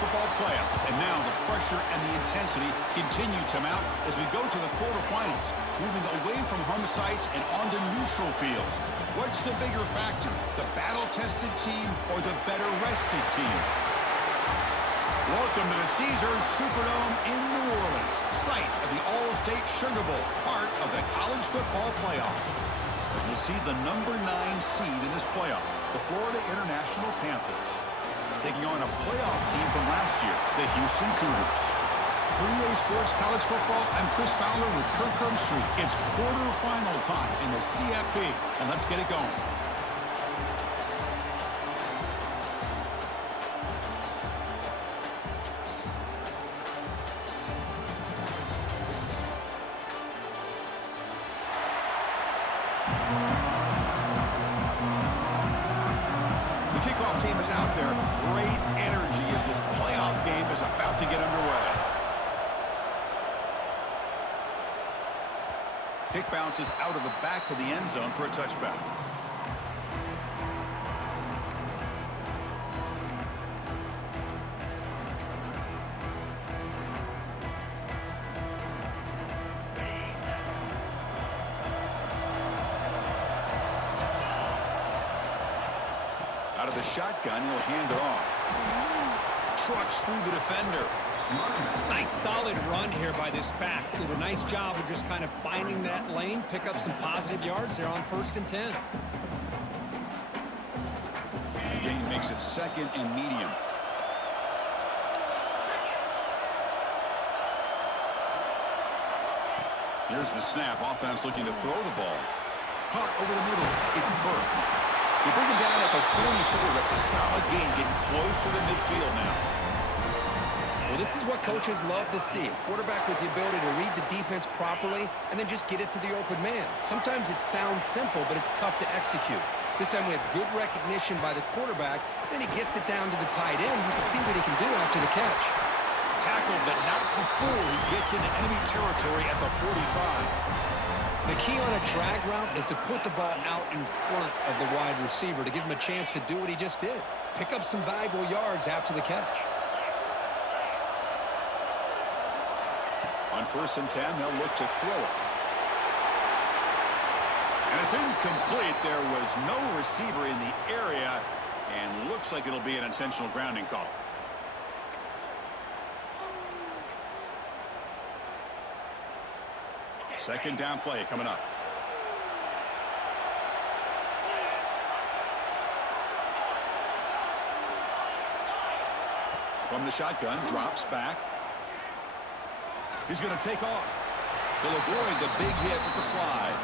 football playoff. And now the pressure and the intensity continue to mount as we go to the quarterfinals, moving away from home sites and onto neutral fields. What's the bigger factor, the battle-tested team or the better-rested team? Welcome to the Caesars Superdome in New Orleans, site of the All-State Sugar Bowl, part of the college football playoff. As we'll see the number 9 seed in this playoff, the Florida International Panthers, taking on a playoff team from last year, the Houston Cougars. For EA Sports College Football, I'm Chris Fowler with Kirk Herbstreit. It's quarterfinal time in the CFP, and let's get it going. Team is out there. Great energy as this playoff game is about to get underway. Kick bounces out of the back of the end zone for a touchback. Out of the shotgun, he'll hand it off. Trucks through the defender. Nice solid run here by this back. Did a nice job of just kind of finding that lane, pick up some positive yards there on 1st and 10. The game makes it 2nd and medium. Here's the snap. Offense looking to throw the ball. Caught over the middle. It's Burke. They bring him down at the 44. That's a solid gain, getting closer to midfield now. Well, this is what coaches love to see. A quarterback with the ability to read the defense properly and then just get it to the open man. Sometimes it sounds simple, but it's tough to execute. This time we have good recognition by the quarterback. Then he gets it down to the tight end. You can see what he can do after the catch. Tackled, but not before he gets into enemy territory at the 45. The key on a drag route is to put the ball out in front of the wide receiver to give him a chance to do what he just did. Pick up some valuable yards after the catch. On 1st and 10, they'll look to throw it. And it's incomplete. There was no receiver in the area, and looks like it'll be an intentional grounding call. Second down play coming up. From the shotgun, drops back. He's going to take off. They'll avoid the big hit with the slide.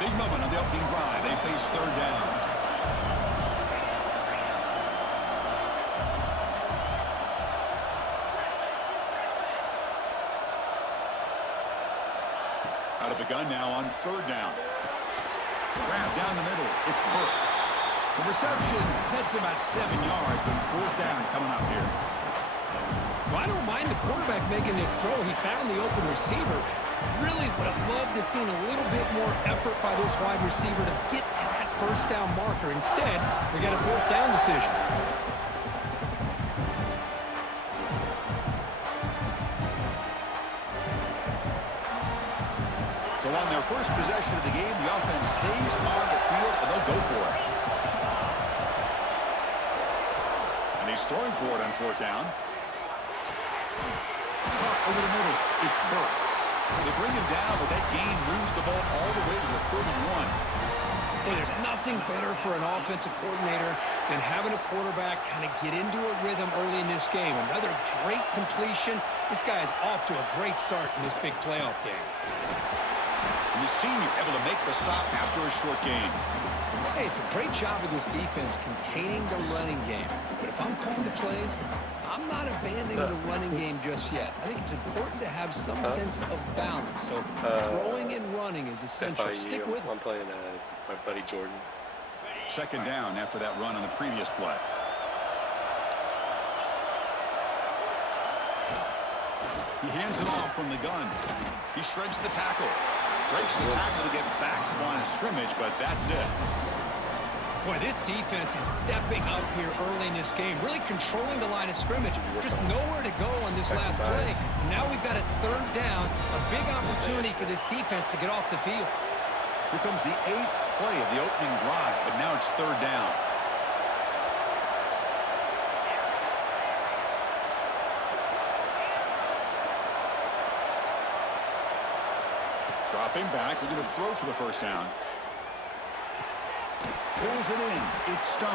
Big moment on the opening drive. They face 3rd down. Out of the gun now on 3rd down. Grab down the middle. It's Burke. The reception nets him at 7 yards, but 4th down coming up here. Well, I don't mind the quarterback making this throw. He found the open receiver. Really would have loved to see a little bit more effort by this wide receiver to get to that 1st down marker. Instead, we got a 4th down decision. So on their first possession of the game, the offense stays on the field, and they'll go for it. And he's throwing for it on 4th down. Caught over the middle. It's Burke. They bring him down, but that gain moves the ball all the way to the 31. Well, there's nothing better for an offensive coordinator than having a quarterback kind of get into a rhythm early in this game. Another great completion. This guy is off to a great start in this big playoff game. And the senior able to make the stop after a short gain. Hey, it's a great job of this defense containing the running game. But if I'm calling the plays, I'm not abandoning the running game just yet. I think it's important to have some sense of balance. So throwing and running is essential. FIU. Stick with it. I'm playing my buddy Jordan. 2nd down after that run on the previous play. He hands it off from the gun. He shreds the tackle. Breaks the tackle to get back to the line of scrimmage, but that's it. Boy, this defense is stepping up here early in this game, really controlling the line of scrimmage. Just nowhere to go on this last play. And now we've got a third down, a big opportunity for this defense to get off the field. Here comes the 8th play of the opening drive, but now it's third down. Dropping back, we're going to throw for the first down. Pulls it in. It's Stone.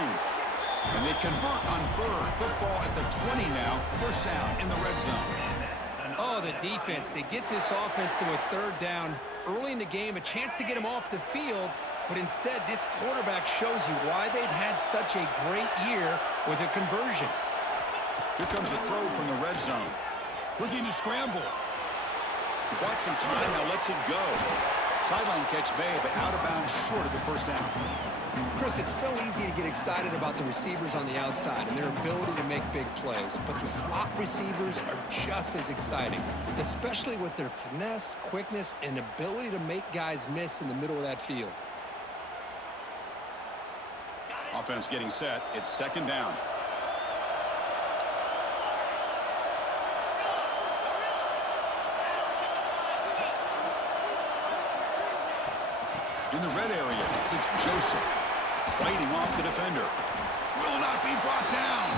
And they convert on third. Football at the 20 now. First down in the red zone. Oh, the defense. They get this offense to a third down early in the game, a chance to get them off the field, but instead this quarterback shows you why they've had such a great year with a conversion. Here comes a throw from the red zone. Looking to scramble. He bought some time, now lets it go. Sideline catch made, but out of bounds short of the first down. Chris, it's so easy to get excited about the receivers on the outside and their ability to make big plays, but the slot receivers are just as exciting, especially with their finesse, quickness, and ability to make guys miss in the middle of that field. Offense getting set. It's second down. In the red area, it's Joseph. Fighting off the defender. Will not be brought down.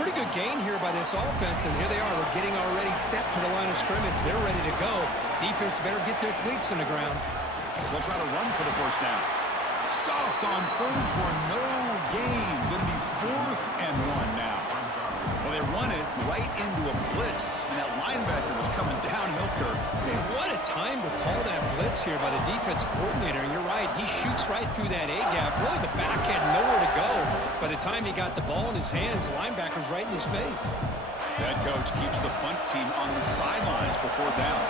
Pretty good gain here by this offense, and here they are. We're getting already set to the line of scrimmage. They're ready to go. Defense better get their cleats in the ground. They'll try to run for the first down. Stopped on third for no gain. Going to be 4th and 1 now. Well, they run it right into a blitz, and that linebacker was coming downhill, Kirk. Man, what a time to call that blitz here by the defense coordinator. And you're right, he shoots right through that A-gap. Really, the back had nowhere to go. By the time he got the ball in his hands, the linebacker's right in his face. That coach keeps the punt team on the sidelines for 4th down.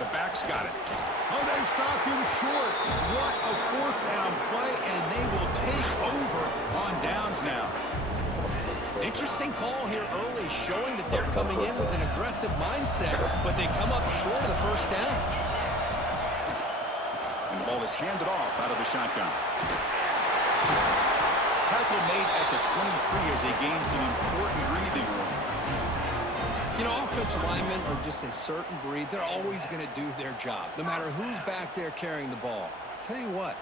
The back's got it. Oh, they've stopped him short. What a 4th down play, and they will take over on downs now. Interesting call here early, showing that they're coming in with an aggressive mindset, but they come up short of the first down. And the ball is handed off out of the shotgun. Tackle made at the 23 as they gain some important breathing room. You know, offensive linemen are just a certain breed. They're always going to do their job, no matter who's back there carrying the ball. I'll tell you what,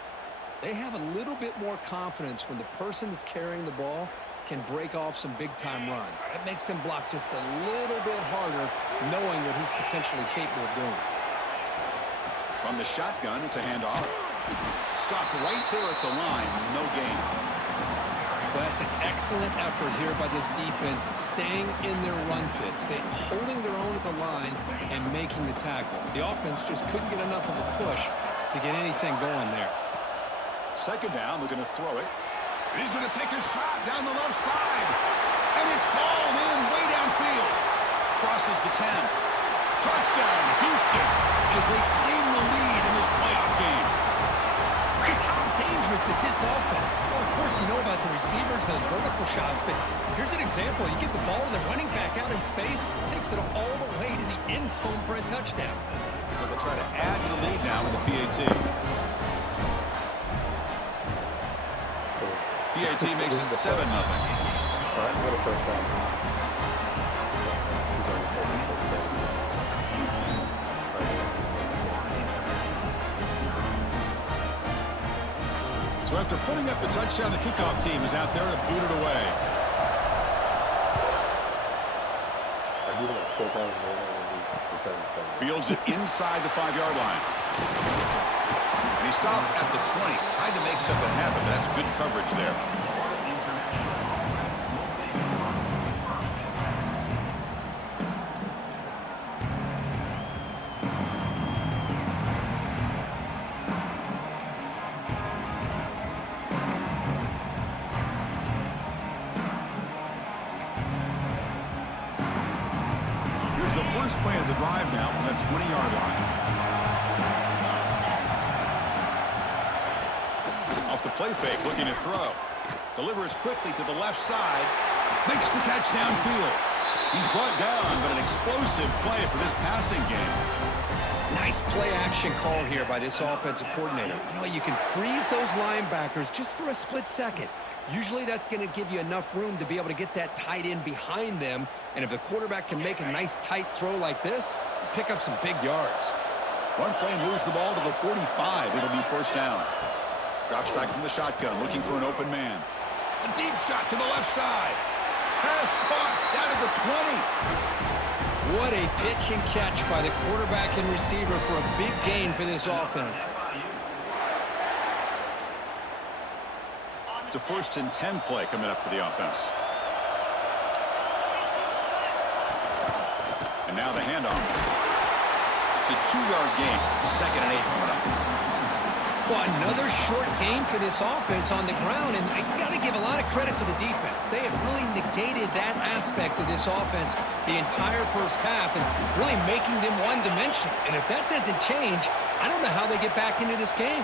they have a little bit more confidence when the person that's carrying the ball can break off some big-time runs. That makes them block just a little bit harder, knowing what he's potentially capable of doing. From the shotgun, it's a handoff. Stopped right there at the line, no gain. Well, that's an excellent effort here by this defense, staying in their run fits, holding their own at the line and making the tackle. The offense just couldn't get enough of a push to get anything going there. Second down, we're going to throw it. And he's going to take a shot down the left side. And it's hauled in way downfield. Crosses the 10. Touchdown, Houston, as they claim the lead in this playoff game. Chris, how dangerous is this offense? Well, of course, you know about the receivers, those vertical shots, but here's an example. You get the ball to the running back out in space, takes it all the way to the end zone for a touchdown. But they'll try to add to the lead now with the PAT. PAT makes it 7-0. So after putting up a touchdown, the kickoff team is out there to boot it away. Fields it inside the 5-yard line. And he stopped at the 20. Tried to make something happen, but that's good coverage there. Here's the first play of the drive now from that 20-yard line. Off the play fake, looking to throw. Delivers quickly to the left side. Makes the catch downfield. He's brought down, but an explosive play for this passing game. Nice play action call here by this offensive coordinator. You can freeze those linebackers just for a split second. Usually that's going to give you enough room to be able to get that tight end behind them. And if the quarterback can make a nice tight throw like this, pick up some big yards. One play moves the ball to the 45. It'll be first down. Drops back from the shotgun, looking for an open man. A deep shot to the left side. Pass caught down at the 20. What a pitch and catch by the quarterback and receiver for a big gain for this offense. It's a 1st and 10 play coming up for the offense. And now the handoff. It's a 2-yard gain. 2nd and 8 coming up. Well, another short game for this offense on the ground, and you got to give a lot of credit to the defense. They have really negated that aspect of this offense the entire first half and really making them one-dimensional. And if that doesn't change, I don't know how they get back into this game.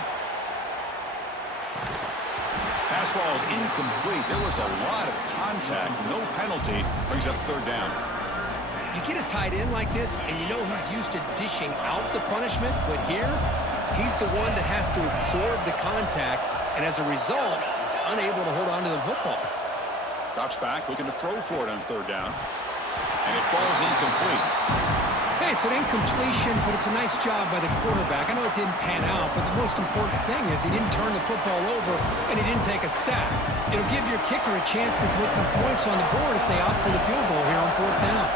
Pass ball is incomplete. There was a lot of contact. No penalty. Brings up 3rd down. You get a tight end like this, and you know he's used to dishing out the punishment, but here, he's the one that has to absorb the contact, and as a result, he's unable to hold on to the football. Drops back, looking to throw for it on 3rd down. And it falls incomplete. Hey, it's an incompletion, but it's a nice job by the quarterback. I know it didn't pan out, but the most important thing is he didn't turn the football over, and he didn't take a sack. It'll give your kicker a chance to put some points on the board if they opt for the field goal here on 4th down.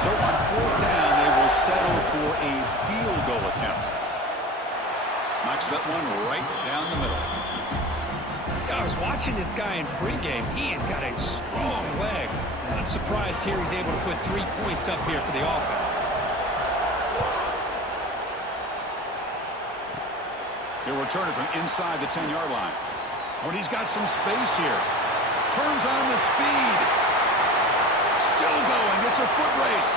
So on 4th down, they will settle for a field goal attempt. Knocks that one right down the middle. I was watching this guy in pregame. He has got a strong leg. Not surprised here he's able to put 3 points up here for the offense. He'll return it from inside the 10-yard line. When he's got some space here. Turns on the speed. Still going. It's a foot race.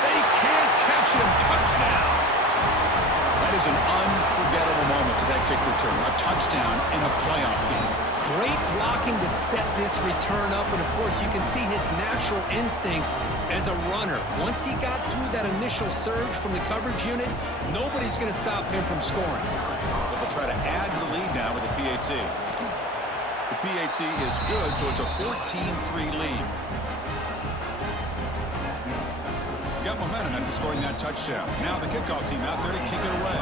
They can't catch him. Touchdown. That is an unforgettable moment for that kick return. A touchdown in a playoff game. Great blocking to set this return up, and of course you can see his natural instincts as a runner. Once he got through that initial surge from the coverage unit, nobody's going to stop him from scoring. So they'll try to add to the lead now with the PAT. The PAT is good, so it's a 14-3 lead. Got momentum after scoring that touchdown. Now the kickoff team out there to kick it away.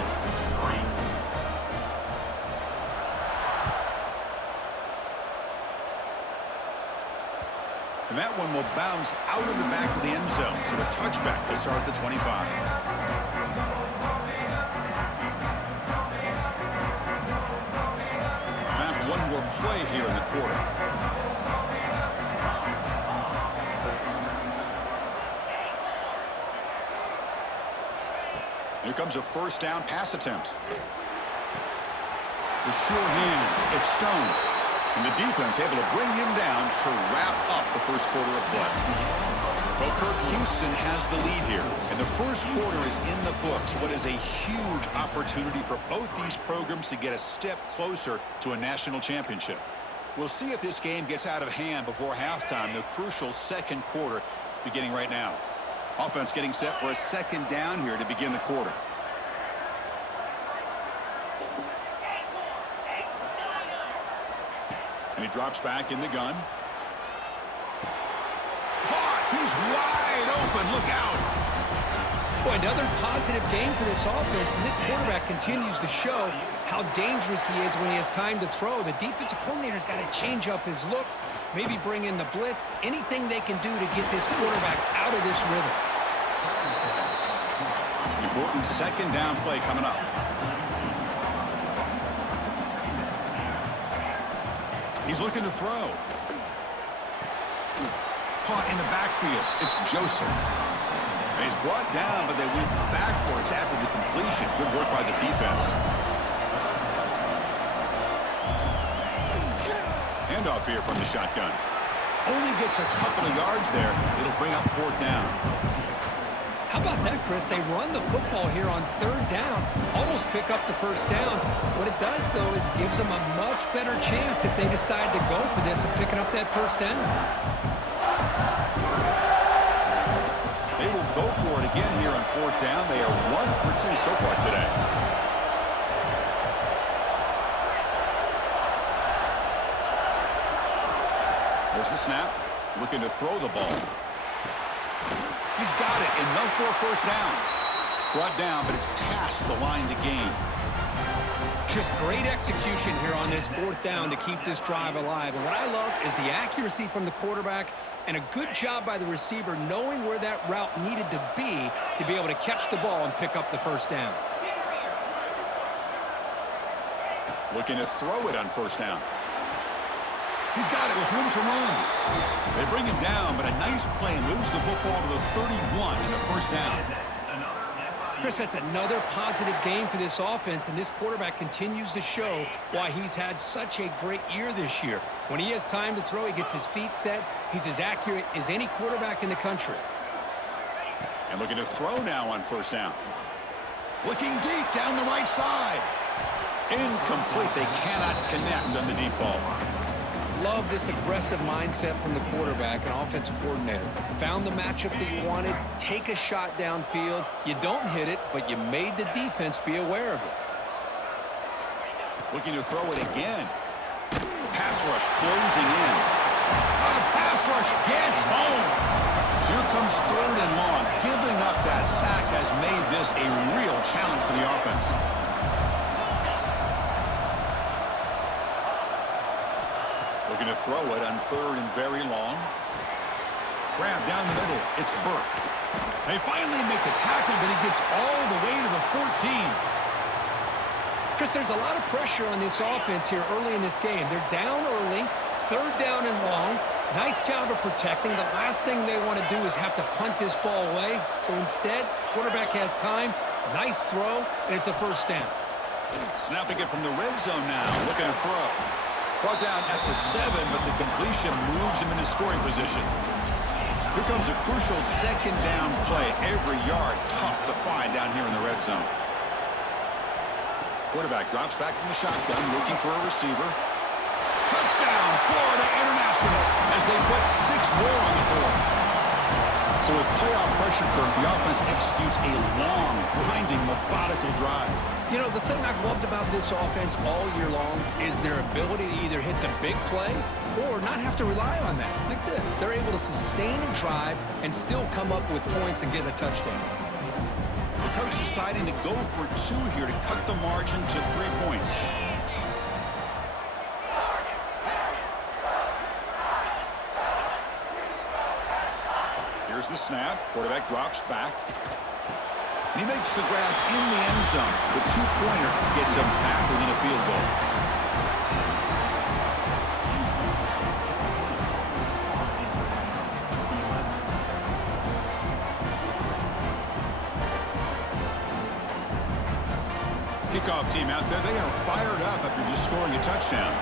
And that one will bounce out of the back of the end zone. So a touchback will start at the 25. Time for one more play here in the quarter. Here comes a 1st down pass attempt. The sure hands. It's Stone. And the defense able to bring him down to wrap up the first quarter of play. Well, Kirk, Houston has the lead here. And the first quarter is in the books. What is a huge opportunity for both these programs to get a step closer to a national championship. We'll see if this game gets out of hand before halftime. The crucial 2nd quarter beginning right now. Offense getting set for a 2nd down here to begin the quarter. And he drops back in the gun. Caught! He's wide open. Look out! Boy, another positive game for this offense, and this quarterback continues to show how dangerous he is when he has time to throw. The defensive coordinator's got to change up his looks, maybe bring in the blitz, anything they can do to get this quarterback out of this rhythm. Important 2nd down play coming up. He's looking to throw. Caught in the backfield. It's Joseph. And he's brought down, but they went backwards after the completion. Good work by the defense. Handoff here from the shotgun. Only gets a couple of yards there. It'll bring up 4th down. How about that, Chris? They run the football here on 3rd down, almost pick up the 1st down. What it does, though, is gives them a much better chance if they decide to go for this of picking up that 1st down. They will go for it again here on fourth down. They are 1 for 2 so far today. There's the snap. Looking to throw the ball. He's got it. Enough for a first down. Brought down, but it's past the line to gain. Just great execution here on this fourth down to keep this drive alive. And what I love is the accuracy from the quarterback and a good job by the receiver knowing where that route needed to be able to catch the ball and pick up the first down. Looking to throw it on first down. He's got it with room to run. They bring him down, but a nice play moves the football to the 31 and a first down. Chris, that's another positive game for this offense, and this quarterback continues to show why he's had such a great year this year. When he has time to throw, he gets his feet set. He's as accurate as any quarterback in the country. And looking to throw now on first down. Looking deep down the right side. Incomplete. They cannot connect on the deep ball. Love this aggressive mindset from the quarterback and offensive coordinator. Found the matchup that you wanted, take a shot downfield. You don't hit it, but you made the defense be aware of it. Looking to throw it again. Pass rush closing in. The pass rush gets home. So here comes third and long. Giving up that sack has made this a real challenge for the offense. Looking to throw it on third and very long. Grab down the middle. It's Burke. They finally make the tackle, but he gets all the way to the 14. Chris, there's a lot of pressure on this offense here early in this game. They're down early, third down and long. Nice job of protecting. The last thing they want to do is have to punt this ball away. So instead, quarterback has time. Nice throw, and it's a first down. Snapping it from the red zone now. Looking to throw. Brought down at the 7, but the completion moves him into scoring position. Here comes a crucial second down play. Every yard tough to find down here in the red zone. Quarterback drops back from the shotgun, looking for a receiver. Touchdown, Florida International, as they put 6 more on the board. So with playoff pressure curve, the offense executes a long, grinding, methodical drive. You know, the thing I've loved about this offense all year long is their ability to either hit the big play or not have to rely on that. Like this. They're able to sustain a drive and still come up with points and get a touchdown. The coach deciding to go for 2 here to cut the margin to 3 points. Here's the snap. Quarterback drops back. And he makes the grab in the end zone. The 2-pointer gets him back within a field goal. Kickoff team out there. They are fired up after just scoring a touchdown.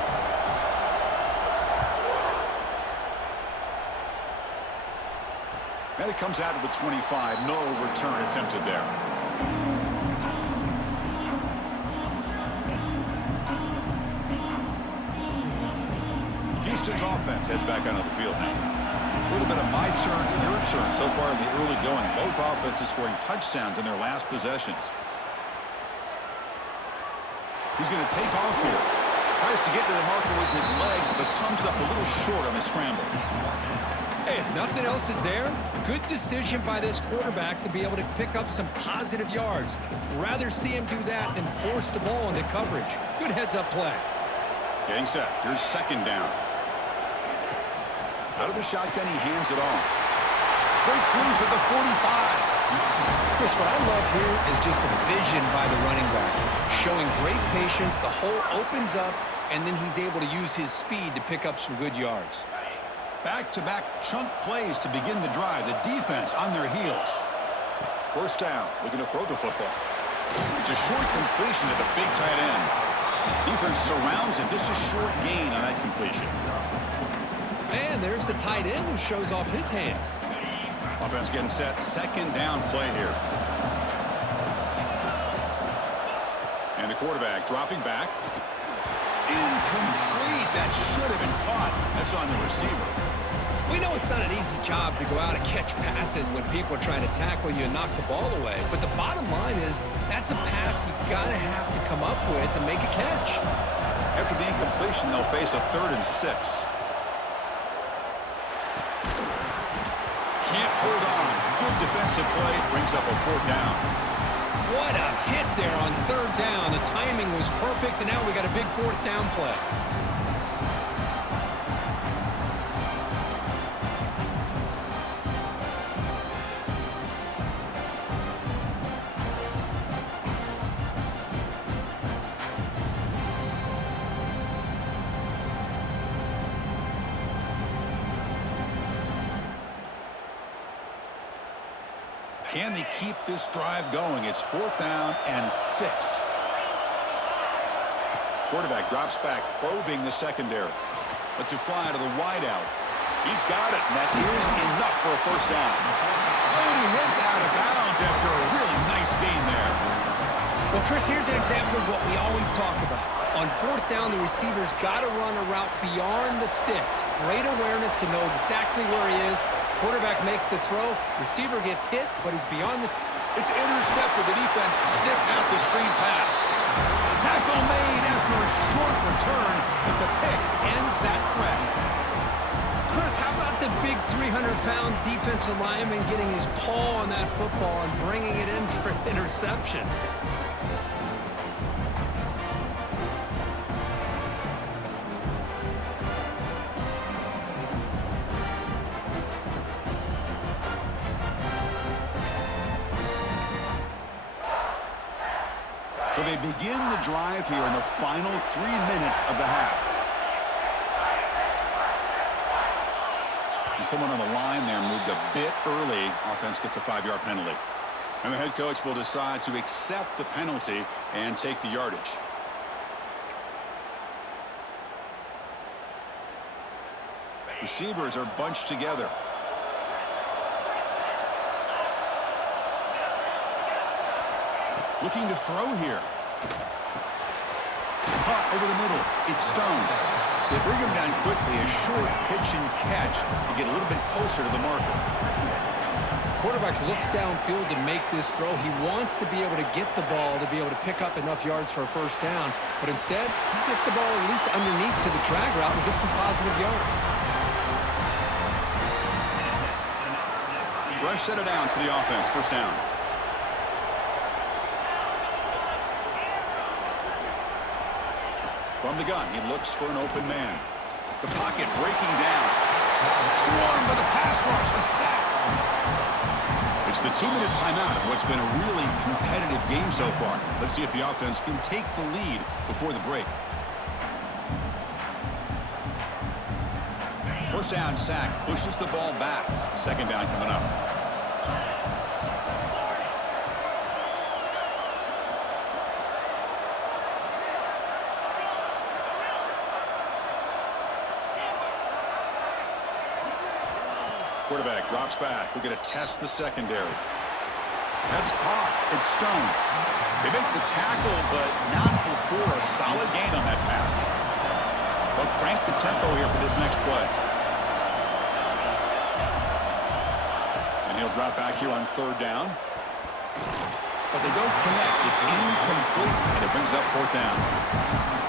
And it comes out of the 25. No return attempted there. Houston's offense heads back onto the field now. A little bit of my turn, your turn so far in the early going. Both offenses scoring touchdowns in their last possessions. He's going to take off here. Tries to get to the marker with his legs, but comes up a little short on the scramble. Hey, if nothing else is there, good decision by this quarterback to be able to pick up some positive yards. Rather see him do that than force the ball into coverage. Good heads-up play. Getting set. Here's second down. Out of the shotgun, he hands it off. Breaks loose at the 45. Chris, what I love here is just the vision by the running back. Showing great patience, the hole opens up, and then he's able to use his speed to pick up some good yards. Back-to-back chunk plays to begin the drive. The defense on their heels. First down, looking to throw the football. It's a short completion to the big tight end. Defense surrounds him. Just a short gain on that completion. And there's the tight end who shows off his hands. Offense getting set. Second down play here. And the quarterback dropping back. Incomplete. That should have been caught. That's on the receiver. We know it's not an easy job to go out and catch passes when people are trying to tackle you and knock the ball away. But the bottom line is that's a pass you gotta have to come up with and make a catch. After the incompletion, they'll face a 3rd and 6. Can't hold on. Good defensive play. Brings up a 4th down. What a hit there on 3rd down. The timing was perfect, and now we got a big 4th down play. Can they keep this drive going? It's 4th down and 6. Quarterback drops back, probing the secondary. Lets it fly to the wideout. He's got it, and that is enough for a 1st down. Oh, and he heads out of bounds after a really nice gain there. Well, Chris, here's an example of what we always talk about. On 4th down, the receiver's got to run a route beyond the sticks. Great awareness to know exactly where he is. Quarterback makes the throw. Receiver gets hit, but he's beyond the... It's intercepted. The defense sniffed out the screen pass. Tackle made after a short return, but the pick ends that threat. Chris, how about the big 300-pound defensive lineman getting his paw on that football and bringing it in for an interception? So they begin the drive here in the final 3 minutes of the half. And someone on the line there moved a bit early. Offense gets a 5-yard penalty. And the head coach will decide to accept the penalty and take the yardage. Receivers are bunched together. Looking to throw here. Caught over the middle. It's Stone. They bring him down quickly. A short pitch and catch to get a little bit closer to the marker. Quarterback looks downfield to make this throw. He wants to be able to get the ball to be able to pick up enough yards for a 1st down. But instead, he gets the ball at least underneath to the drag route and gets some positive yards. Fresh set of downs for the offense. 1st down. From the gun, he looks for an open man. The pocket breaking down. Swarmed by the pass rush. A sack. It's the 2-minute timeout of what's been a really competitive game so far. Let's see if the offense can take the lead before the break. 1st down sack pushes the ball back. 2nd down coming up. Quarterback drops back. We're going to test the secondary. That's caught. It's Stone. They make the tackle, but not before a solid gain on that pass. They'll crank the tempo here for this next play. And he'll drop back here on 3rd down. But they don't connect. It's incomplete, and it brings up 4th down.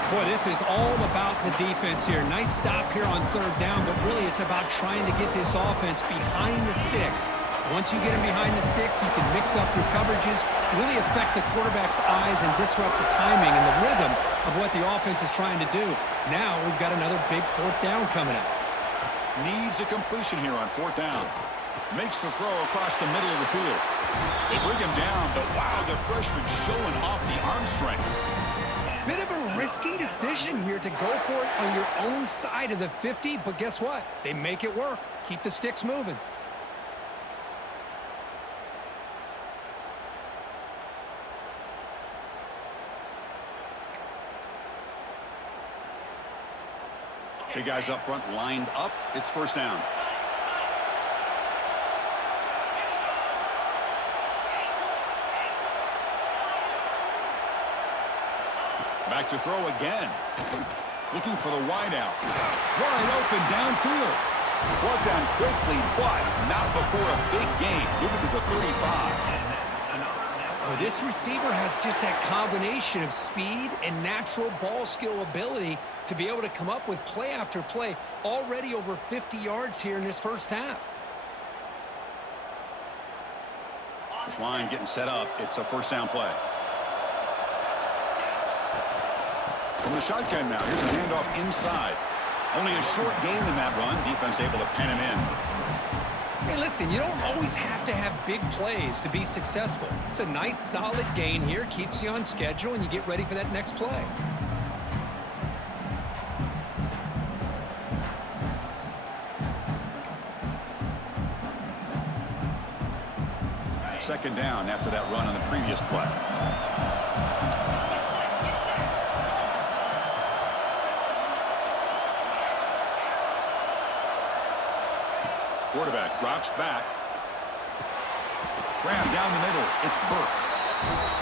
Boy, this is all about the defense here. Nice stop here on 3rd down, but really it's about trying to get this offense behind the sticks. Once you get him behind the sticks, you can mix up your coverages, really affect the quarterback's eyes and disrupt the timing and the rhythm of what the offense is trying to do. Now we've got another big 4th down coming up. Needs a completion here on 4th down. Makes the throw across the middle of the field. They bring him down, but wow, the freshman showing off the arm strength. Bit of a risky decision here to go for it on your own side of the 50, but guess what? They make it work. Keep the sticks moving. Big guys up front lined up. It's 1st down. Back to throw again. Looking for the wideout. Wide open downfield. Brought down quickly, but not before a big gain. Moving to the 35. Oh, this receiver has just that combination of speed and natural ball skill ability to be able to come up with play after play, already over 50 yards here in this first half. This line getting set up. It's a first down play. From the shotgun now, here's a handoff inside. Only a short gain in that run. Defense able to pen him in. Hey, listen, you don't always have to have big plays to be successful. It's a nice, solid gain here. Keeps you on schedule, and you get ready for that next play. Second down after that run on the previous play. Quarterback drops back. Grab down the middle. It's Burke.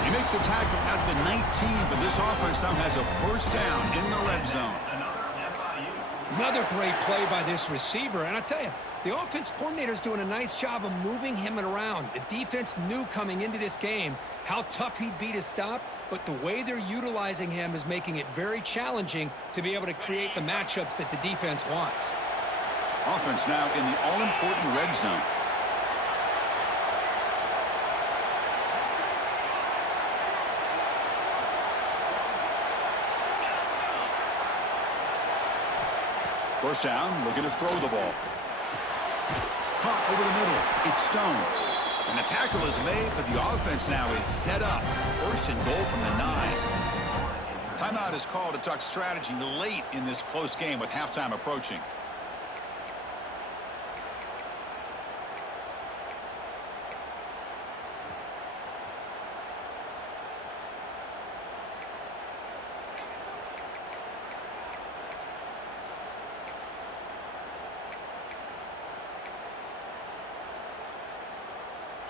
They make the tackle at the 19, but this offense now has a first down in the red zone. Another great play by this receiver, and I tell you, the offense coordinator is doing a nice job of moving him around. The defense knew coming into this game how tough he'd be to stop, but the way they're utilizing him is making it very challenging to be able to create the matchups that the defense wants. Offense now in the all-important red zone. First down, looking to throw the ball. Caught over the middle. It's Stone. And the tackle is made, but the offense now is set up. First and goal from the 9. Timeout is called to talk strategy late in this close game with halftime approaching.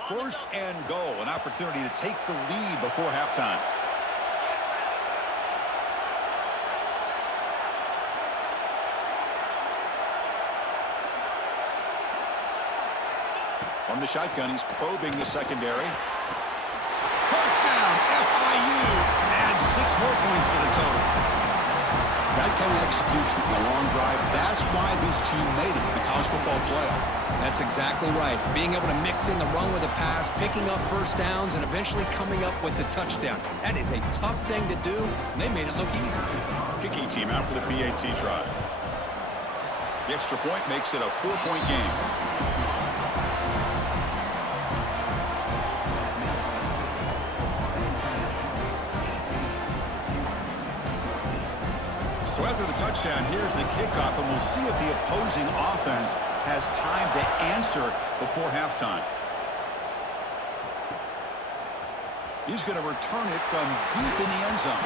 First and goal, an opportunity to take the lead before halftime. From the shotgun, he's probing the secondary. Touchdown, FIU. Add 6 more points to the total. That kind of execution on a long drive, that's why this team made it to the college football playoff. That's exactly right. Being able to mix in the run with a pass, picking up first downs, and eventually coming up with the touchdown. That is a tough thing to do, and they made it look easy. Kicking team out for the PAT try. The extra point makes it a 4-point game. So after the touchdown, here's the kickoff, and we'll see if the opposing offense has time to answer before halftime. He's going to return it from deep in the end zone.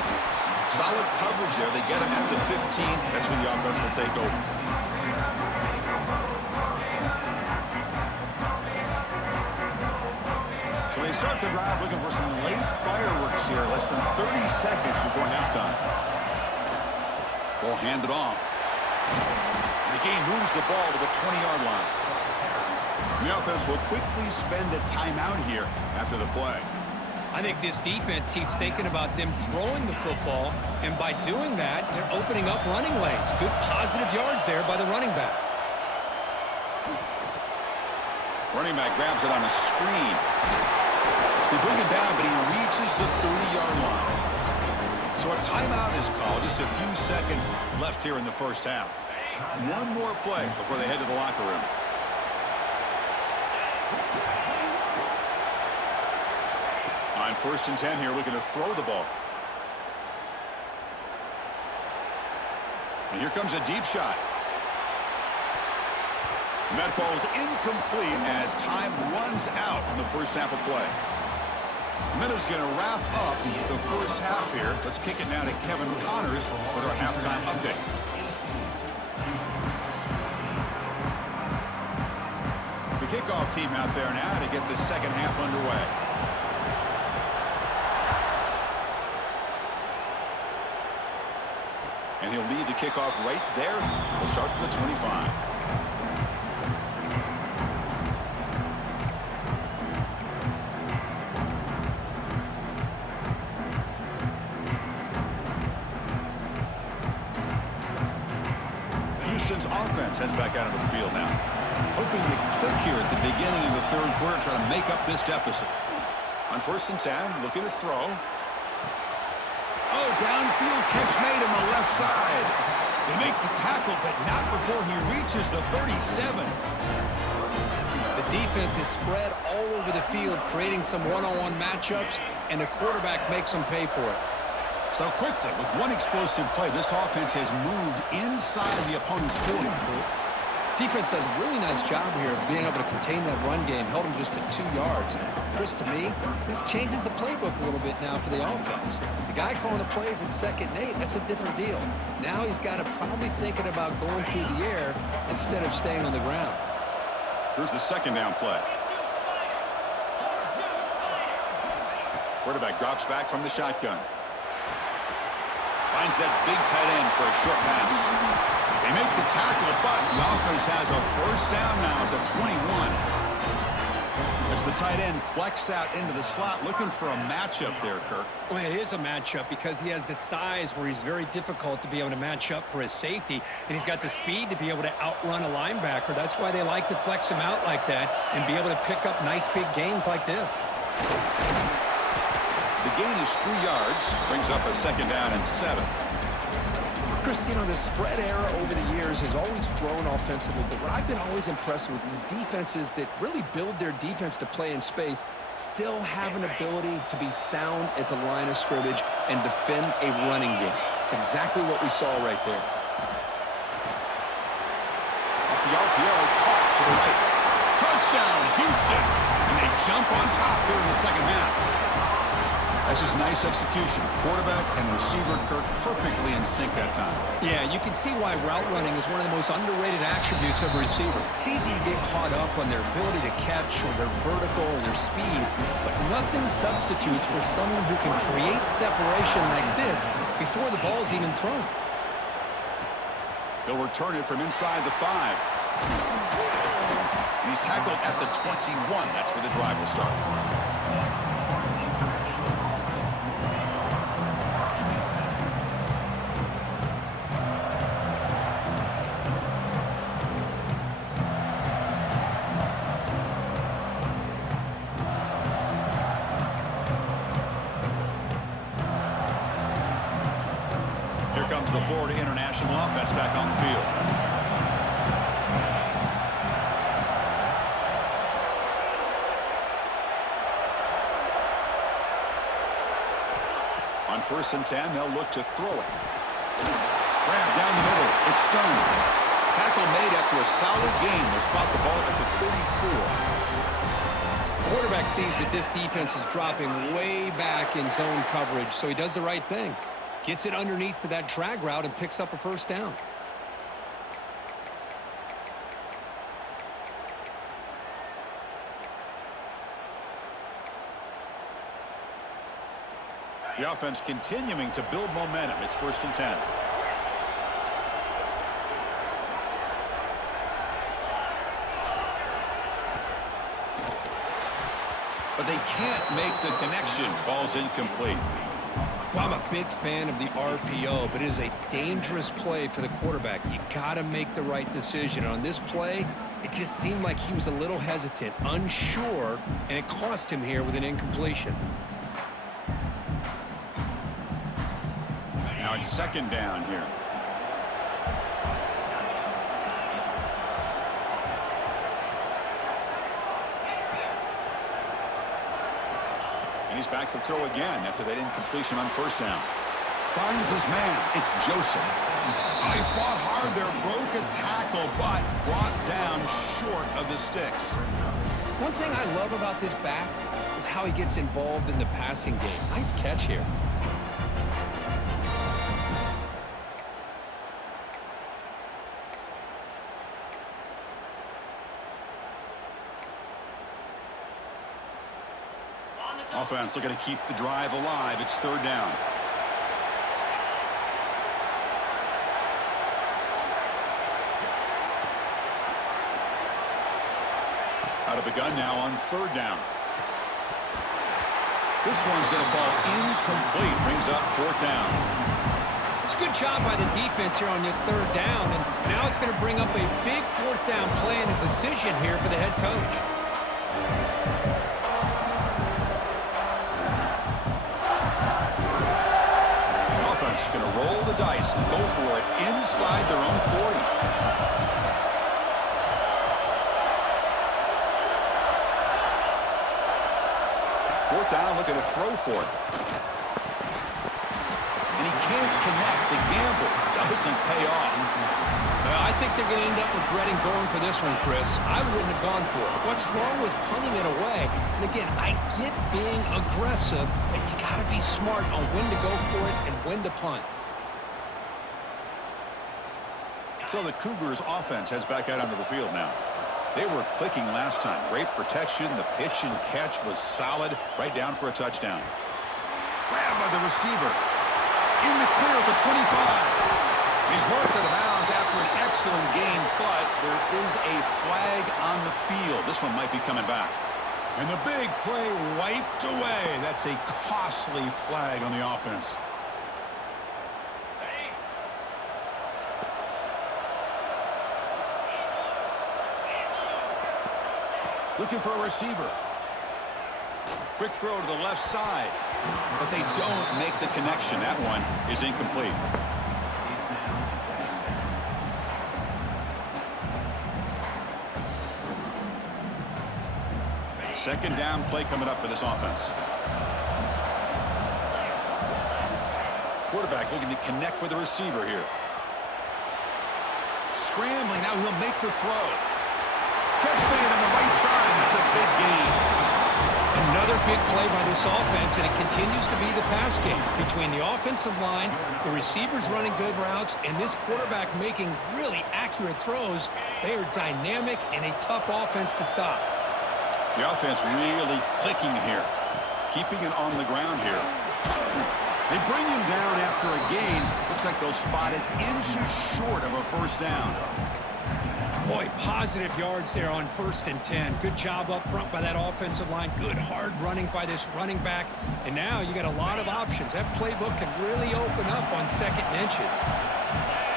Solid coverage there. They get him at the 15. That's when the offense will take over. So they start the drive looking for some late fireworks here, less than 30 seconds before halftime. Ball handed off. The game moves the ball to the 20-yard line. And the offense will quickly spend a timeout here after the play. I think this defense keeps thinking about them throwing the football, and by doing that, they're opening up running lanes. Good positive yards there by the running back. Running back grabs it on a screen. They bring it down, but he reaches the 30-yard line. So a timeout is called. Just a few seconds left here in the first half. One more play before they head to the locker room. On 1st and 10 here, looking to throw the ball. And here comes a deep shot. And that falls incomplete as time runs out in the first half of play. Minutes going to wrap up the first half here. Let's kick it now to Kevin Connors with our halftime update. The kickoff team out there now to get the second half underway. And he'll lead the kickoff right there. We'll start from the 25. Cleveland's offense heads back out into the field now. Hoping to click here at the beginning of the third quarter, trying to make up this deficit. On 1st and 10, looking to throw. Oh, downfield catch made on the left side. They make the tackle, but not before he reaches the 37. The defense is spread all over the field, creating some one-on-one matchups, and the quarterback makes them pay for it. So quickly, with one explosive play, this offense has moved inside the opponent's 40. Defense does a really nice job here of being able to contain that run game, held him just at 2 yards. Chris, to me, this changes the playbook a little bit now for the offense. The guy calling the plays at 2nd and 8, that's a different deal. Now he's got to probably thinking about going through the air instead of staying on the ground. Here's the 2nd down play. Quarterback drops back from the shotgun. Finds that big tight end for a short pass. They make the tackle, but the offense has a 1st down now at the 21. As the tight end flexed out into the slot, looking for a matchup there, Kirk. Well, it is a matchup because he has the size where he's very difficult to be able to match up for his safety, and he's got the speed to be able to outrun a linebacker. That's why they like to flex him out like that and be able to pick up nice big gains like this. The gain is 3 yards, brings up a 2nd down and 7. Chris, you know, the spread era over the years has always grown offensively, but what I've been always impressed with the defenses that really build their defense to play in space still have an ability to be sound at the line of scrimmage and defend a running game. It's exactly what we saw right there. Off the RPO, caught to the right. Touchdown, Houston! And they jump on top here in the 2nd half. That's just nice execution. Quarterback and receiver, Kirk, perfectly in sync that time. Yeah, you can see why route running is one of the most underrated attributes of a receiver. It's easy to get caught up on their ability to catch or their vertical or their speed, but nothing substitutes for someone who can create separation like this before the ball's even thrown. He'll return it from inside the 5. And he's tackled at the 21. That's where the drive will start. Here comes the Florida International offense back on the field. On 1st and 10, they'll look to throw it. Grab down the middle. It's Stone. Tackle made after a solid gain. They'll spot the ball at the 34. Quarterback sees that this defense is dropping way back in zone coverage, so he does the right thing. Gets it underneath to that drag route and picks up a 1st down. The offense continuing to build momentum. It's 1st and 10. But they can't make the connection. Ball's incomplete. Well, I'm a big fan of the RPO, but it is a dangerous play for the quarterback. You got to make the right decision. On this play, it just seemed like he was a little hesitant, unsure, and it cost him here with an incompletion. Now it's 2nd down here. And he's back to throw again after that incompletion on 1st down. Finds his man. It's Joseph. Oh, he fought hard there, broke a tackle, but brought down short of the sticks. One thing I love about this back is how he gets involved in the passing game. Nice catch here. Offense looking to keep the drive alive. It's 3rd down. Out of the gun now on 3rd down. This one's going to fall incomplete. Brings up 4th down. It's a good job by the defense here on this third down, and now it's going to bring up a big fourth down play and a decision here for the head coach. The offense is going to roll the dice and go for it inside their own 40. Fourth down, looking to throw for it. And he can't connect. The gamble doesn't pay off. I think they're going to end up regretting going for this one, Chris. I wouldn't have gone for it. What's wrong with punting it away? And again, I get being aggressive, but you got to be smart on when to go for it and when to punt. So the Cougars offense heads back out onto the field now. They were clicking last time. Great protection. The pitch and catch was solid. Right down for a touchdown. Grabbed by the receiver. In the clear at the 25. He's marked out of bounds after an excellent game, but there is a flag on the field. This one might be coming back. And the big play wiped away. That's a costly flag on the offense. Looking for a receiver. Quick throw to the left side. But they don't make the connection. That one is incomplete. Second down play coming up for this offense. Quarterback looking to connect with the receiver here. Scrambling. Now he'll make the throw. Catch made on the right side. That's a big gain. Another big play by this offense, and it continues to be the pass game between the offensive line, the receivers running good routes, and this quarterback making really accurate throws. They are dynamic and a tough offense to stop. The offense really clicking here, keeping it on the ground here. They bring him down after a gain. Looks like they'll spot it inches short of a first down. Boy, positive yards there on 1st and 10. Good job up front by that offensive line. Good hard running by this running back. And now you got a lot of options. That playbook can really open up on 2nd and inches.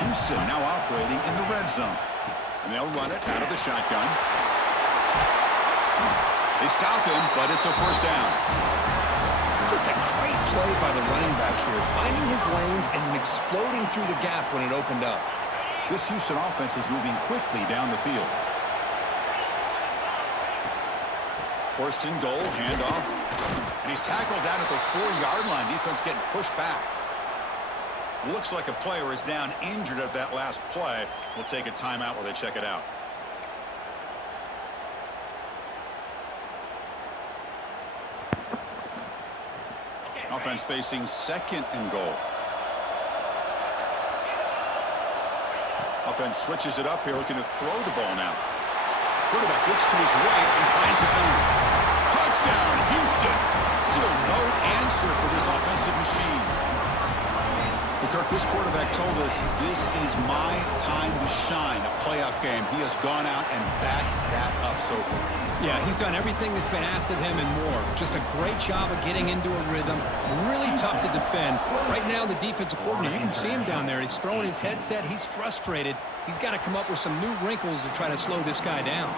Houston now operating in the red zone. And they'll run it out of the shotgun. They stop him, but it's a first down. Just a great play by the running back here, finding his lanes and then exploding through the gap when it opened up. This Houston offense is moving quickly down the field. 1st and goal, handoff. And he's tackled down at the 4-yard line. Defense getting pushed back. Looks like a player is down injured at that last play. We'll take a timeout while they check it out. Offense facing 2nd and goal. Offense switches it up here, looking to throw the ball now. Quarterback looks to his right and finds his man. Touchdown, Houston! Still no answer for this offensive machine. Well, Kirk, this quarterback told us this is my time to shine, a playoff game. He has gone out and backed that up so far. Yeah, he's done everything that's been asked of him and more. Just a great job of getting into a rhythm. Really tough to defend. Right now, the defensive coordinator, you can see him down there. He's throwing his headset. He's frustrated. He's got to come up with some new wrinkles to try to slow this guy down.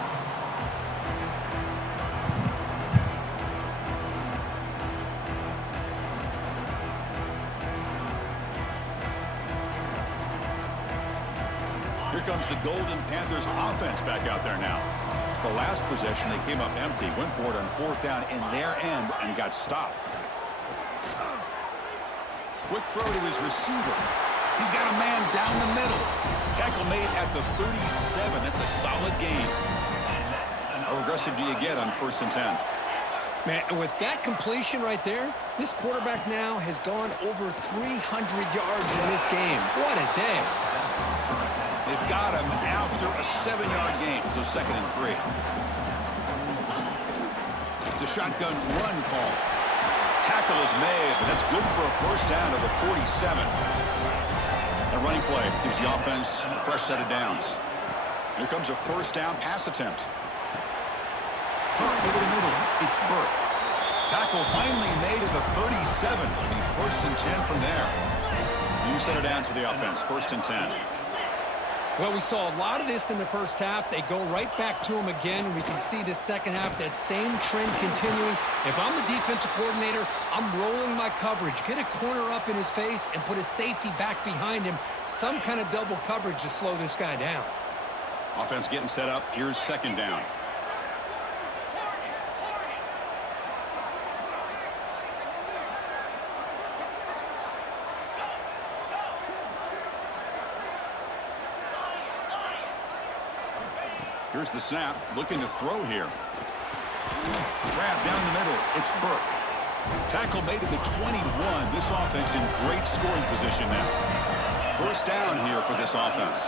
Here comes the Golden Panthers offense back out there now. The last possession, they came up empty, went for it on 4th down in their end and got stopped. Quick throw to his receiver. He's got a man down the middle. Tackle made at the 37. That's a solid gain. How aggressive do you get on 1st and 10? Man, with that completion right there, this quarterback now has gone over 300 yards in this game. What a day. They've got him after a 7-yard gain, so 2nd and 3. It's a shotgun run call. Tackle is made, but that's good for a first down to the 47. A running play gives the offense a fresh set of downs. Here comes a first down pass attempt. Hurt over the middle. It's Burke. Tackle finally made at the 37. It'll be 1st and 10 from there. New center downs for the offense. 1st and 10. Well, we saw a lot of this in the first half. They go right back to him again. We can see the second half, that same trend continuing. If I'm the defensive coordinator, I'm rolling my coverage. Get a corner up in his face and put a safety back behind him. Some kind of double coverage to slow this guy down. Offense getting set up. Here's 2nd down. Here's the snap. Looking to throw here. Grab down the middle. It's Burke. Tackle made at the 21. This offense in great scoring position now. 1st down here for this offense.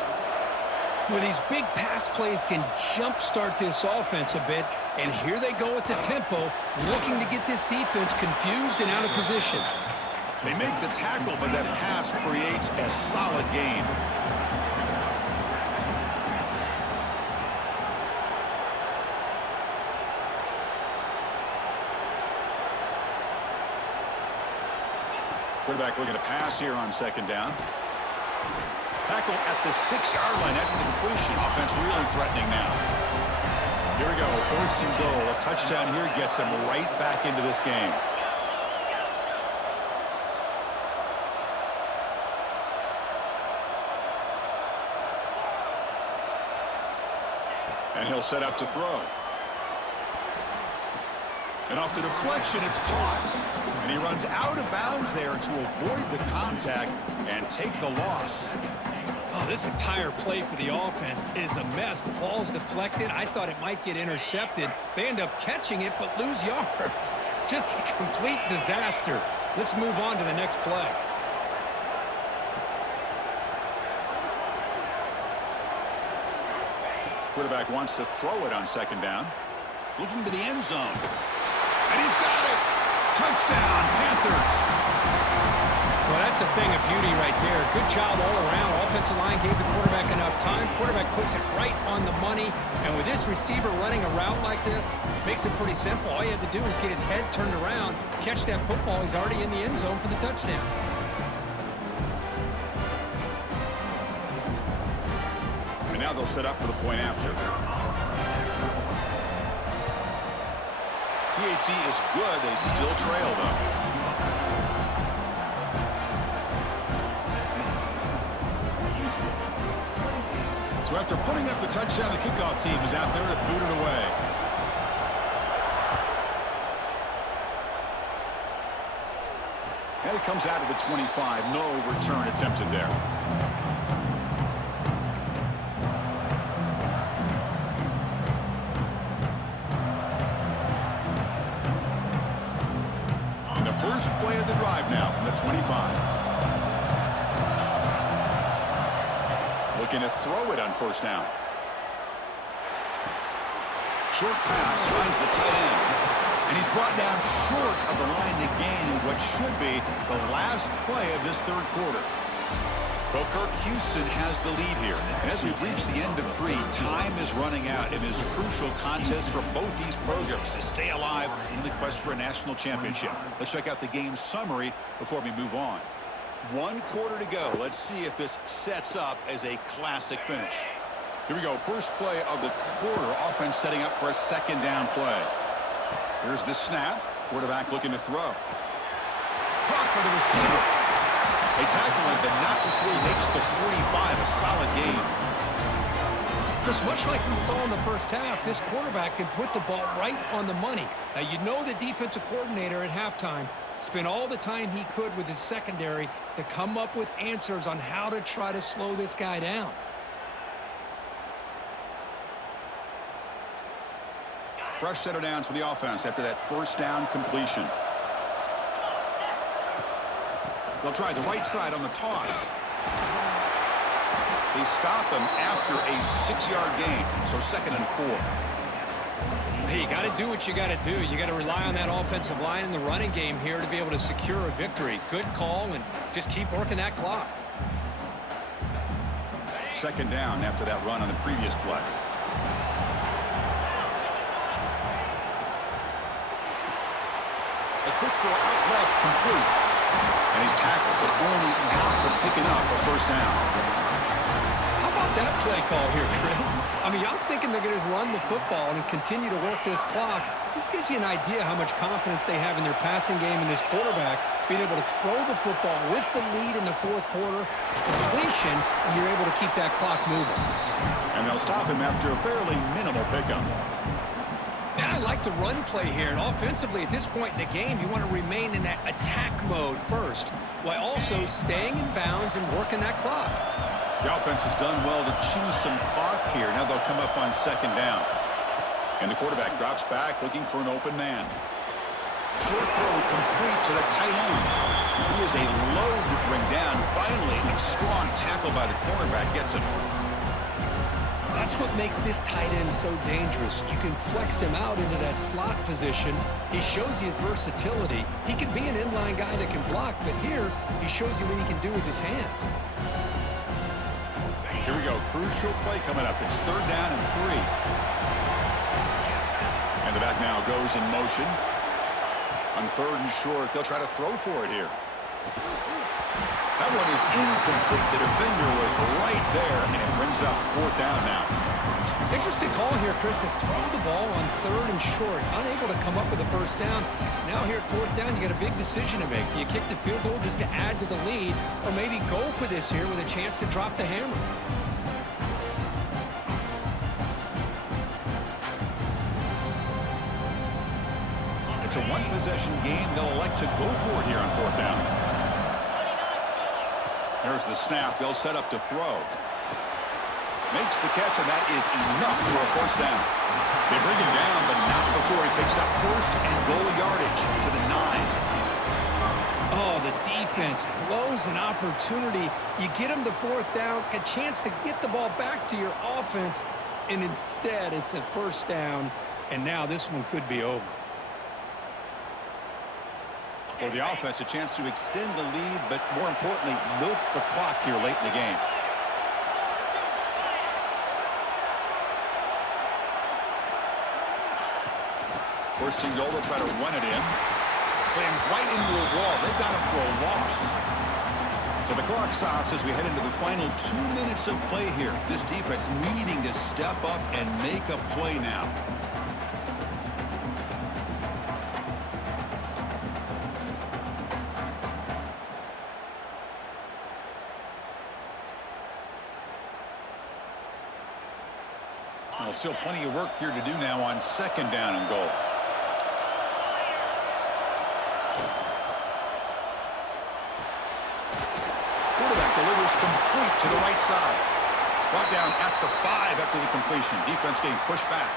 Well, these big pass plays can jumpstart this offense a bit, and here they go at the tempo, looking to get this defense confused and out of position. They make the tackle, but that pass creates a solid gain. Quarterback looking to pass here on 2nd down. Tackle at the 6-yard line after the completion. Offense really threatening now. Here we go. 1st and goal. A touchdown here gets them right back into this game. And he'll set up to throw. And off the deflection, it's caught. And he runs out of bounds there to avoid the contact and take the loss. Oh, this entire play for the offense is a mess. The ball's deflected. I thought it might get intercepted. They end up catching it but lose yards. Just a complete disaster. Let's move on to the next play. Quarterback wants to throw it on 2nd down. Looking to the end zone. And he's got it. Touchdown, Panthers. Well, that's a thing of beauty right there. Good job all around. Offensive line gave the quarterback enough time. Quarterback puts it right on the money. And with this receiver running a route like this, makes it pretty simple. All you had to do is get his head turned around, catch that football. He's already in the end zone for the touchdown. And now they'll set up for the point after. PHC is good. They still trail, though. So after putting up the touchdown, the kickoff team is out there to boot it away. And it comes out of the 25. No return attempted there. First play of the drive now from the 25. Looking to throw it on 1st down. Short pass finds the tight end. And he's brought down short of the line to gain what should be the last play of this 3rd quarter. Well, Kirk Houston has the lead here. And as we reach the end of 3, time is running out in this crucial contest for both these programs to stay alive in the quest for a national championship. Let's check out the game summary before we move on. 1 quarter to go. Let's see if this sets up as a classic finish. Here we go. First play of the quarter. Offense setting up for a 2nd down play. Here's the snap. Quarterback looking to throw. Caught by the receiver. They tackle him, but not before he makes the 45. A solid gain. Just much like we saw in the first half, this quarterback can put the ball right on the money. Now, you know the defensive coordinator at halftime spent all the time he could with his secondary to come up with answers on how to try to slow this guy down. Fresh set of downs for the offense after that 1st down completion. They'll try the right side on the toss. They stop him after a 6-yard gain, so 2nd and 4. Hey, you got to do what you got to do. You got to rely on that offensive line in the running game here to be able to secure a victory. Good call, and just keep working that clock. 2nd down after that run on the previous play. A quick throw out left, complete. And he's tackled, but only after picking up a first down. How about that play call here, Chris? I mean, I'm thinking they're going to run the football and continue to work this clock. This gives you an idea how much confidence they have in their passing game and this quarterback being able to throw the football with the lead in the fourth quarter, completion, and you're able to keep that clock moving. And they'll stop him after a fairly minimal pickup. Now, I like the run play here, and offensively at this point in the game, you want to remain in that attack mode first, while also staying in bounds and working that clock. The offense has done well to chew some clock here. Now they'll come up on second down. And the quarterback drops back looking for an open man. Short throw complete to the tight end. He is a load to bring down. Finally, a strong tackle by the cornerback gets him. That's what makes this tight end so dangerous. You can flex him out into that slot position. He shows you his versatility. He can be an inline guy that can block, but here he shows you what he can do with his hands. Here we go. Crucial play coming up. It's third down and 3. And the back now goes in motion. On third and short, they'll try to throw for it here. That one is incomplete. The defender was right there, and it brings up fourth down now. Interesting call here, Chris, to throw the ball on third and short. Unable to come up with a first down. Now here at fourth down, you got a big decision to make. Do you kick the field goal just to add to the lead, or maybe go for this here with a chance to drop the hammer? It's a one-possession game. They'll elect to go for it here on fourth down. There's the snap. They'll set up to throw. Makes the catch, and that is enough for a first down. They bring him down, but not before he picks up first and goal yardage to the 9. Oh, the defense blows an opportunity. You get him to fourth down, a chance to get the ball back to your offense, and instead it's a first down, and now this one could be over. For the offense, a chance to extend the lead, but more importantly, milk the clock here late in the game. First and goal, they'll try to run it in. Slams right into a wall. They've got him for a loss. So the clock stops as we head into the final 2 minutes of play here. This defense needing to step up and make a play now. Well, still plenty of work here to do now on second down and goal. Quarterback delivers complete to the right side. Brought down at the 5 after the completion. Defense getting pushed back.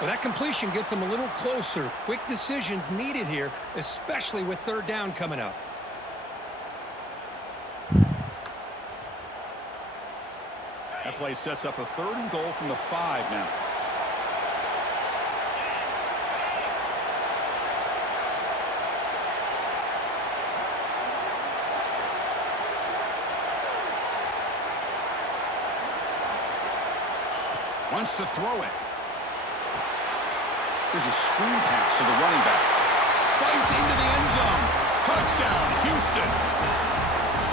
Well, that completion gets them a little closer. Quick decisions needed here, especially with third down coming up. That play sets up a third and goal from the 5 now. Wants to throw it. There's a screen pass to the running back. Fights into the end zone. Touchdown, Houston.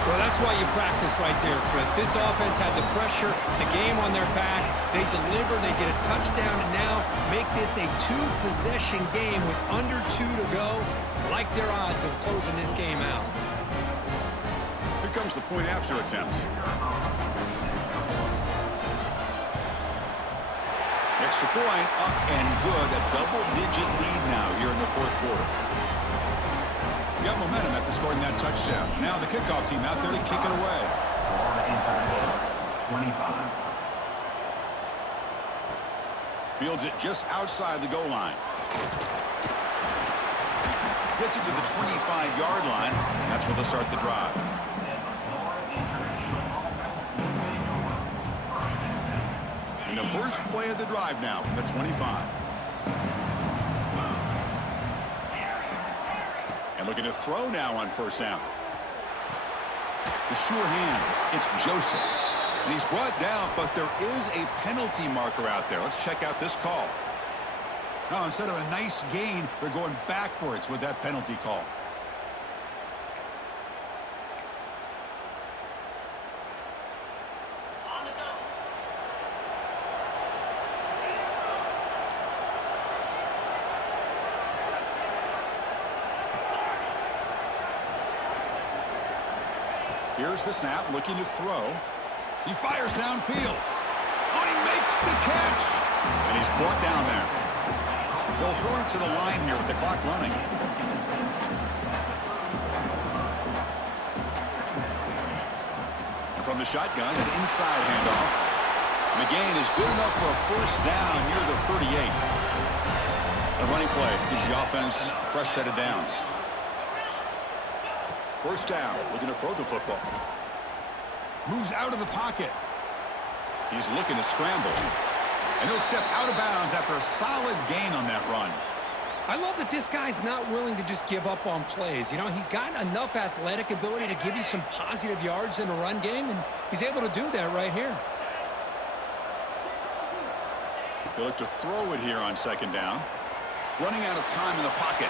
Well, that's why you practice right there, Chris. This offense had the pressure, the game on their back. They deliver, they get a touchdown, and now make this a two-possession game with under 2 to go. Like their odds of closing this game out. Here comes the point after attempt. Extra point, up and good. A double-digit lead now here in the fourth quarter. Got momentum after scoring that touchdown. Now the kickoff team out there to kick it away. 25. Fields it just outside the goal line. Gets it to the 25-yard line. That's where they'll start the drive. And the first play of the drive now from the 25. And looking to throw now on first down. The sure hands. It's Joseph. And he's brought down, but there is a penalty marker out there. Let's check out this call. Now, instead of a nice gain, they're going backwards with that penalty call. Here's the snap, looking to throw. He fires downfield. Oh, he makes the catch. And he's brought down there. They'll hurry to the line here with the clock running. And from the shotgun, an inside handoff. McGain is good enough for a first down near the 38. A running play gives the offense a fresh set of downs. First down, looking to throw the football. Moves out of the pocket. He's looking to scramble. And he'll step out of bounds after a solid gain on that run. I love that this guy's not willing to just give up on plays. You know, he's got enough athletic ability to give you some positive yards in the run game, and he's able to do that right here. He'll look to throw it here on second down. Running out of time in the pocket.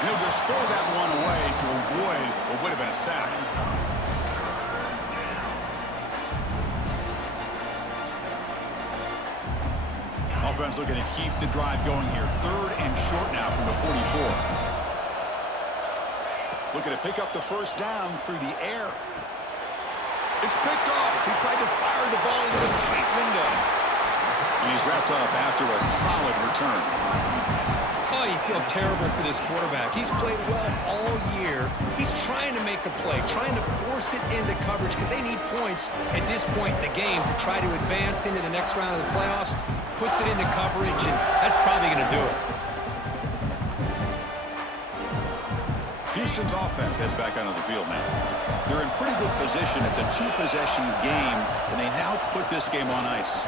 And he'll just throw that one away to avoid what would have been a sack. Offense looking to keep the drive going here. 3rd and short now from the 44. Looking to pick up the first down through the air. It's picked off. He tried to fire the ball into a tight window. And he's wrapped up after a solid return. Oh, you feel terrible for this quarterback. He's played well all year. He's trying to make a play, trying to force it into coverage because they need points at this point in the game to try to advance into the next round of the playoffs. Puts it into coverage, and that's probably going to do it. Houston's offense heads back onto the field now. They're in pretty good position. It's a 2-possession game. Can they now put this game on ice?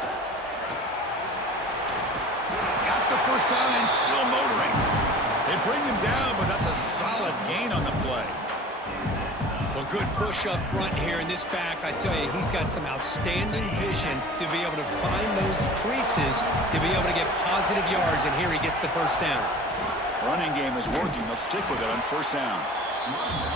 The first down and still motoring. They bring him down, but that's a solid gain on the play. Well, good push up front here in this back. I tell you, he's got some outstanding vision to be able to find those creases, to be able to get positive yards, and here he gets the first down. Running game is working. They'll stick with it on first down.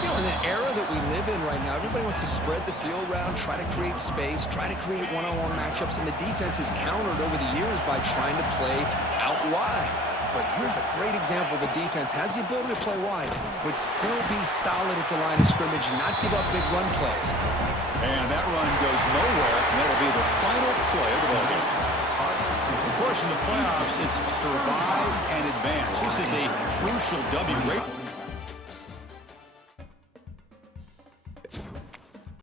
You know, in the era that we live in right now, everybody wants to spread the field around, try to create space, try to create one-on-one matchups, and the defense is countered over the years by trying to play out wide. But here's a great example. The defense has the ability to play wide, but still be solid at the line of scrimmage and not give up big run plays. And that run goes nowhere, and that'll be the final play of the ballgame. Of course, in the playoffs, it's survive and advance. This is a crucial W.